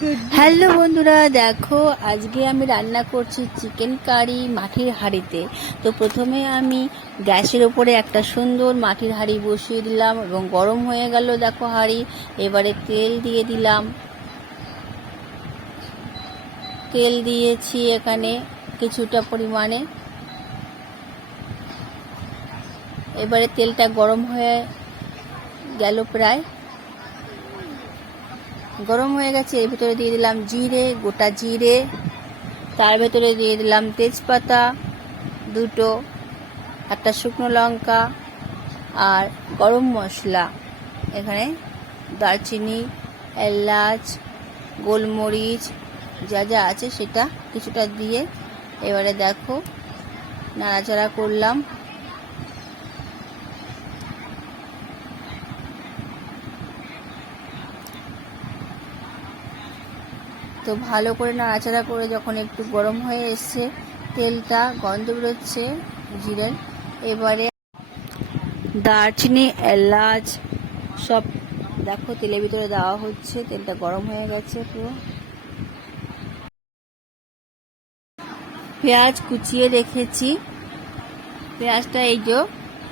Hello বন্ধুরা, দেখো, আজকে আমি রান্না করছি চিকেন কারি মাটির হাঁড়িতে। তো প্রথমে আমি গ্যাসের ওপরে একটা সুন্দর মাটির হাঁড়ি বসিয়ে দিলাম এবং গরম হয়ে গেল, দেখো হাঁড়ি। এবারে তেল দিয়ে দিলাম। তেল দিয়েছি এখানে কিছুটা পরিমাণে। এবারে তেলটা গরম হয়ে গেল প্রায়। গরম হয়ে গেছে, এর ভিতরে দিয়ে দিলাম জিরে, গোটা জিরে, তার ভেতরে দিয়ে দিলাম তেজপাতা, দুটো, একটা শুকনো লঙ্কা আর গরম মশলা। এখানে দারচিনি, এলাচ, গোলমরিচ যা যা আছে সেটা কিছুটা দিয়ে এবারে দেখো, নাড়াচাড়া করলাম। তো ভালো করে নাড়াচাড়া করে যখন একটু গরম হয়ে এসছে, তেলটা গন্ধ বেরোচ্ছে জিরের। এবারে দারচিনি, এলাচ সব দেখো তেলের ভিতরে দেওয়া হচ্ছে, তেলটা গরম হয়ে গেছে পুরো। পেঁয়াজ কুচিয়ে রেখেছি। পেঁয়াজটা এই যে,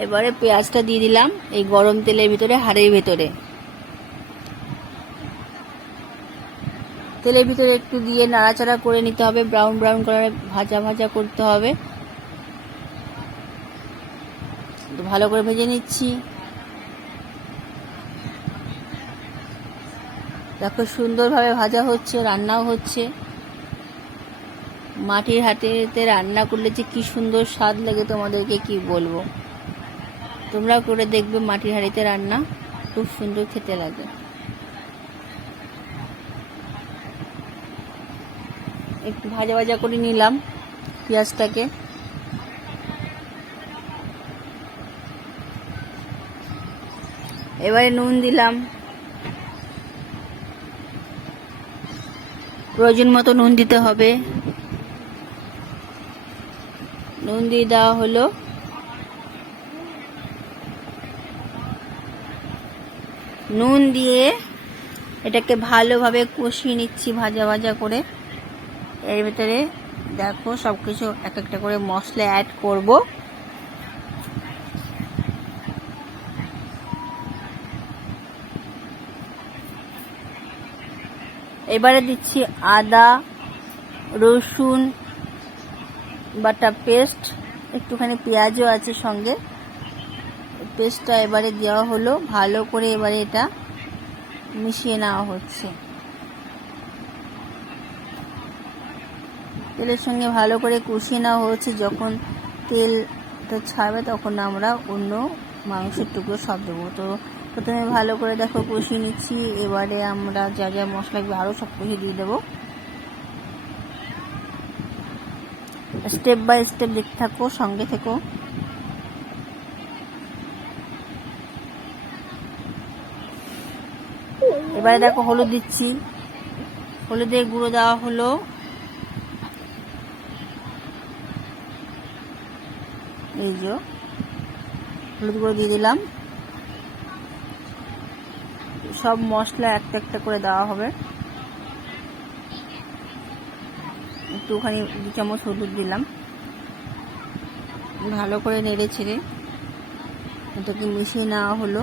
এবারে পেঁয়াজটা দিয়ে দিলাম এই গরম তেলের ভিতরে, হাড়ের ভিতরে। তেলের ভিতরে একটু দিয়ে নাড়াচাড়া করে নিতে হবে ব্রাউন ব্রাউন কালারে ভাজা ভাজা করতে হবে। ভালো করে ভেজে নিচ্ছি। দেখো সুন্দরভাবে ভাজা হচ্ছে, রান্নাও হচ্ছে। মাটির হাতেতে রান্না করলে যে কি সুন্দর স্বাদ লাগে তোমাদেরকে কি বলব। তোমরাও করে দেখবে মাটির হাঁড়িতে রান্না, খুব সুন্দর খেতে লাগে। একটু ভাজা ভাজা করে নিলাম পেঁয়াজটাকে। এবারে নুন দিলাম। প্রয়োজন মতো নুন দিতে হবে। নুন দিয়ে দেওয়া হলো। নুন দিয়ে এটাকে ভালোভাবে কষিয়ে নিচ্ছি ভাজা ভাজা করে। এর ভিতরে দেখো সব কিছু এক একটা করে মশলা অ্যাড করব। এবারে দিচ্ছি আদা, রসুন বাটা পেস্ট, একটুখানি পেঁয়াজও আছে সঙ্গে। পেস্টটা এবারে দেওয়া হলো, ভালো করে এবারে এটা মিশিয়ে নেওয়া হচ্ছে। তেলের সঙ্গে ভালো করে কষিয়ে নেওয়া হচ্ছে যখন তেলটা ছাড়বে তখন আমরা অন্য মাংসের টুকরো সব দেবো। তো প্রথমে ভালো করে দেখো কষিয়ে নিচ্ছি। এবারে আমরা যা যা মশলা আরও সব কিছু দিয়ে দেবো। স্টেপ বাই স্টেপ দেখতে থাকো, সঙ্গে থেকো। এবারে দেখো হলুদ দিচ্ছি। হলুদের গুঁড়ো দেওয়া হলো। এই যে, হলুদ গুঁড়ো দিয়ে দিলাম। সব মশলা একটা একটা করে দেওয়া হবে। একটুখানি দু চামচ হলুদ দিলাম। ভালো করে নেড়ে ছেড়ে এটাকে মিশিয়ে নেওয়া হলো।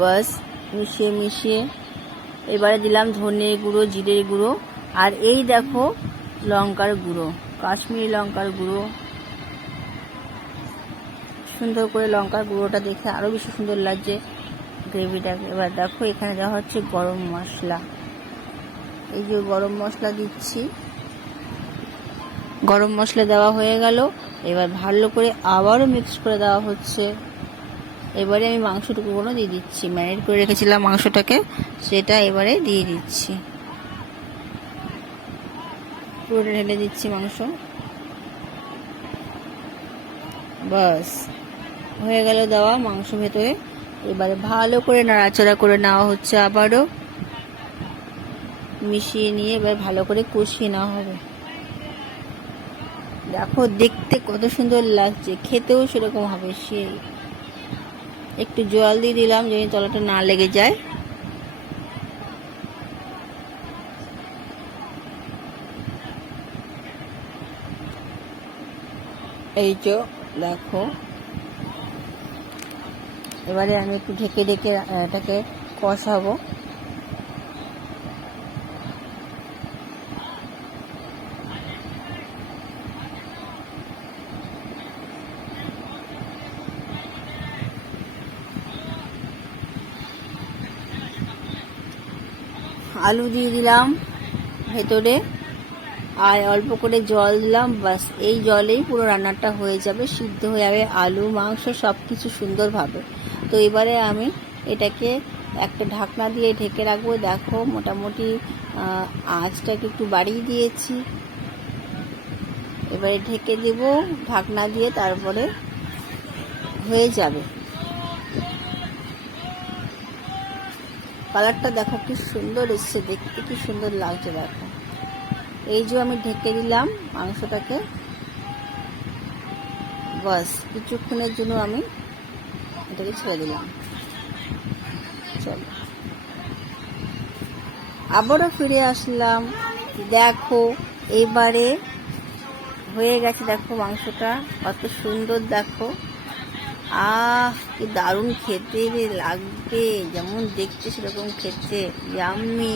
বাস। মিশিয়ে মিশিয়ে এবারে দিলাম ধনে গুঁড়ো, জিরের গুঁড়ো। আর এই দেখো লঙ্কার গুঁড়ো, কাশ্মীরি লঙ্কার গুঁড়ো। সুন্দর করে লঙ্কার গুঁড়োটা দেখে আরও বেশি সুন্দর লাগছে গ্রেভিটা এবার দেখো এখানে দেওয়া হচ্ছে গরম মশলা। এই যে গরম মশলা দিচ্ছি। গরম মশলা দেওয়া হয়ে গেল। এবার ভালো করে আবারও মিক্স করে দেওয়া হচ্ছে। এবারে আমি মাংসটুকুগুলো দিয়ে দিচ্ছি। ম্যারিনেট করে রেখেছিলাম মাংসটাকে, সেটা এবারে দিয়ে দিচ্ছি। পুরোটা ঢেলে দিচ্ছি মাংস। বাস, হয়ে গেল দেওয়া মাংস ভেতরে। এবারে ভালো করে নাড়াচাড়া করে নেওয়া হচ্ছে আবারও। মিশিয়ে নিয়ে এবার ভালো করে কষিয়ে নেওয়া হবে। দেখো, দেখতে কত সুন্দর লাগছে। খেতেও সেরকম হবে সেই। একটু জল দিয়ে দিলাম যেন তলাটা না লেগে যায়। এই তো, দেখো। এবারে আমি একটু ঢেকে ঢেকে এটাকে কষাবো। আলু দিয়ে দিলাম ভেতরে। আর অল্প করে জল দিলাম বাস এই জলেই পুরো রান্নাটা হয়ে যাবে, সিদ্ধ হয়ে যাবে। আলু, মাংস সব কিছু সুন্দরভাবে। তো এবারে আমি এটাকে একটা ঢাকনা দিয়ে ঢেকে রাখব। দেখো, মোটামুটি আঁচটাকে একটু বাড়িয়ে দিয়েছি। এবারে ঢেকে দেব, ঢাকনা দিয়ে তারপরে হয়ে যাবে। কালারটা দেখো কি সুন্দর এসছে, দেখতে কি সুন্দর লাগছে দেখো। এই যে আমি ঢেকে দিলাম মাংসটাকে। বাস, কিছুক্ষণের জন্য আমি এটাকে ছেড়ে দিলাম। চলো। আবারও ফিরে আসলাম। দেখো, এবারে হয়ে গেছে দেখো মাংসটা, কত সুন্দর দেখো। আহ কি দারুণ খেতে লাগবে। যেমন দেখছে সেরকম খেতে। ইয়াম্মি